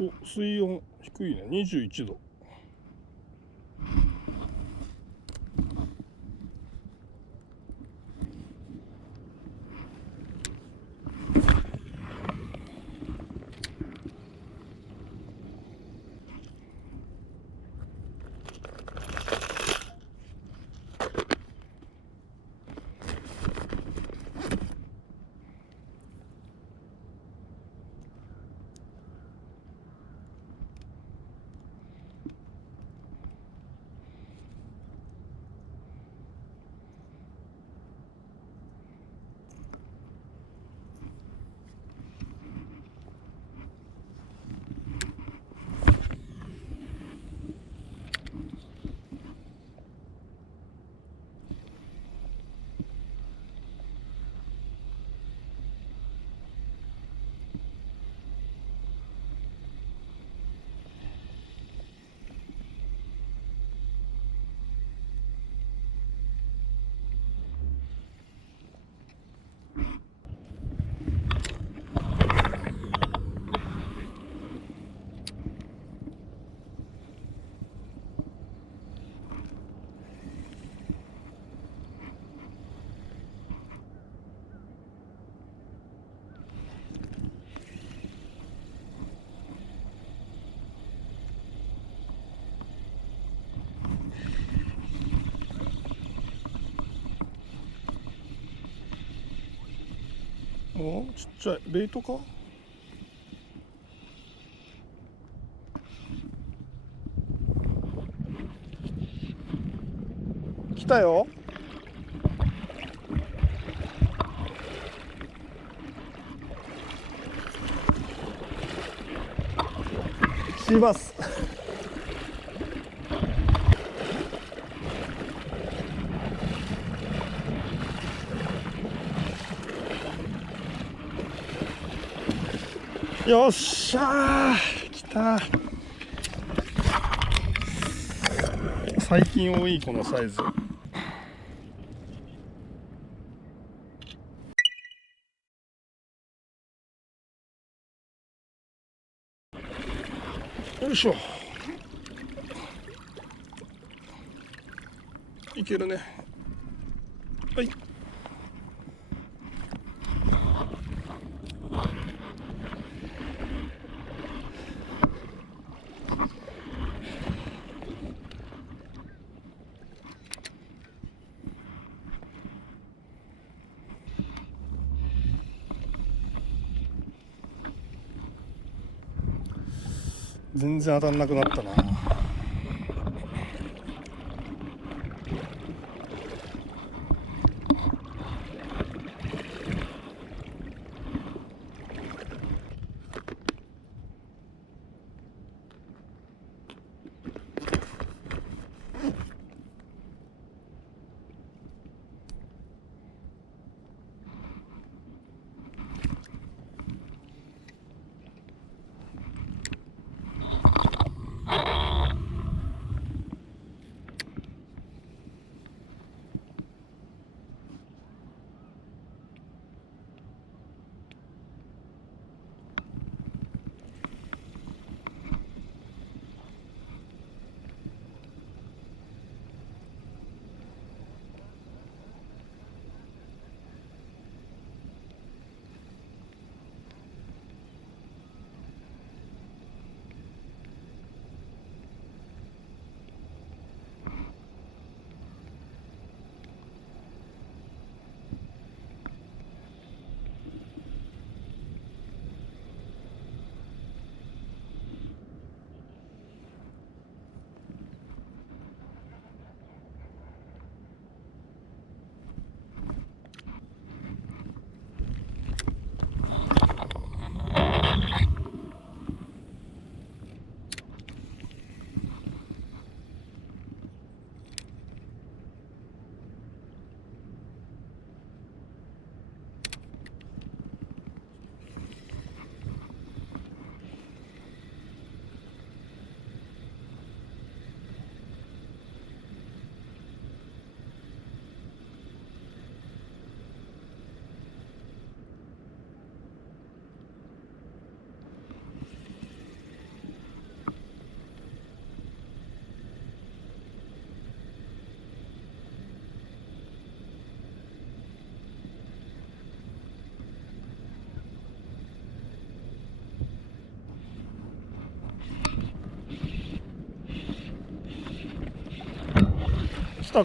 お、水温低いね、21度。お、ちっちゃいベイトか。来たよ。しますよっしゃー、来た。最近多いこのサイズ。よいしょ、いけるね。はい、全然当たんなくなったな。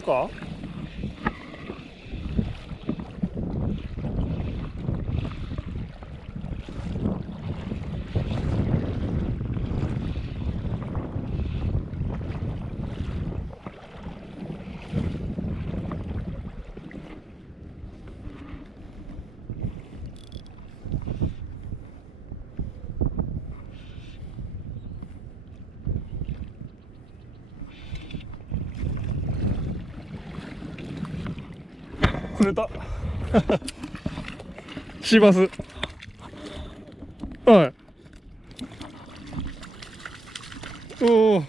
たか。釣れた。シバス。はい。おお。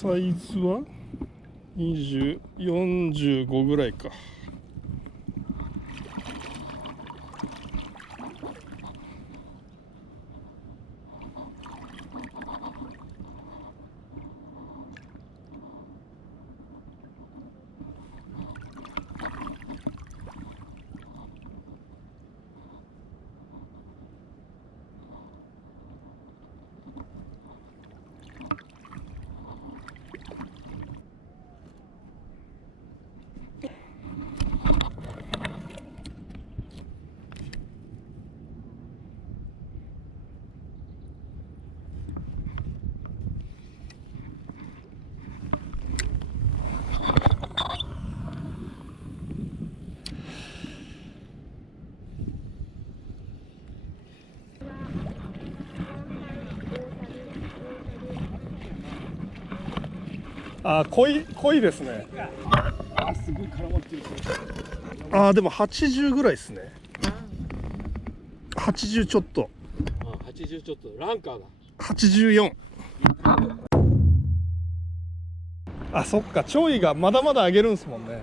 サイズは20、45ぐらいか。あ、濃いですね。あ、すごい絡まってる。あ、でも80ぐらいですね。80ちょっと。あ、80ちょっと、ランカーが。84。あ、そっか、潮位がまだまだ上げるんですもんね。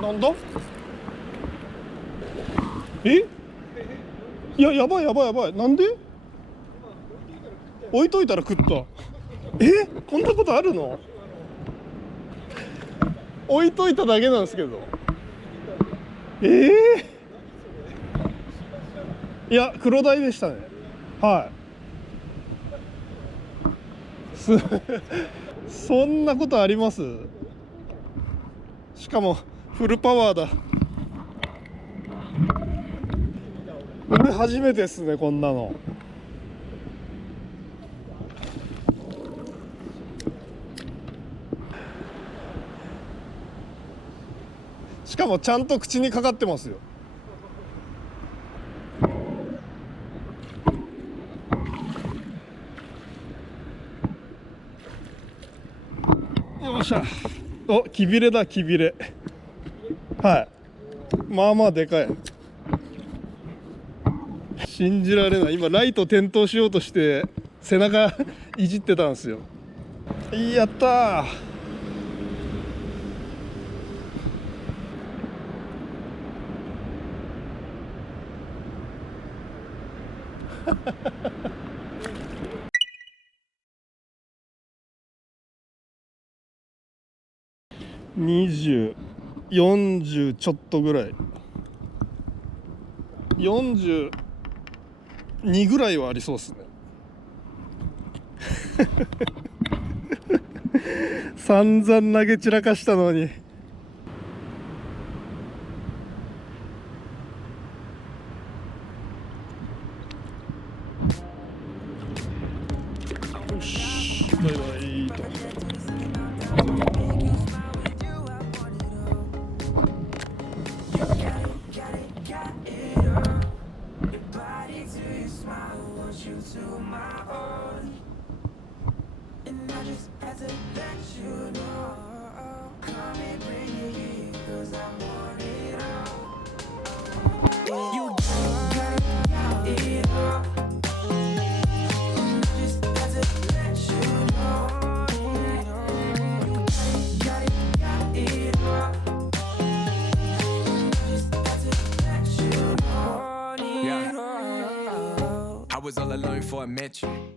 なんだ？え？いや、やばいやばいやばい。なんで？置いといたら食った。え？こんなことあるの？置いといただけなんですけど。いや、黒鯛でしたね。はい。そんなことあります？しかもフルパワーだ。俺初めてですね、こんなの。しかもちゃんと口にかかってますよ。よっしゃ。お、きびれだ、きびれ。はい。まあまあでかい。信じられない。今ライト点灯しようとして背中いじってたんですよ。やったー。20、40ちょっとぐらい、42ぐらいはありそうですね。散々投げ散らかしたのに。よし、バイバイと。I was all alone before I met you.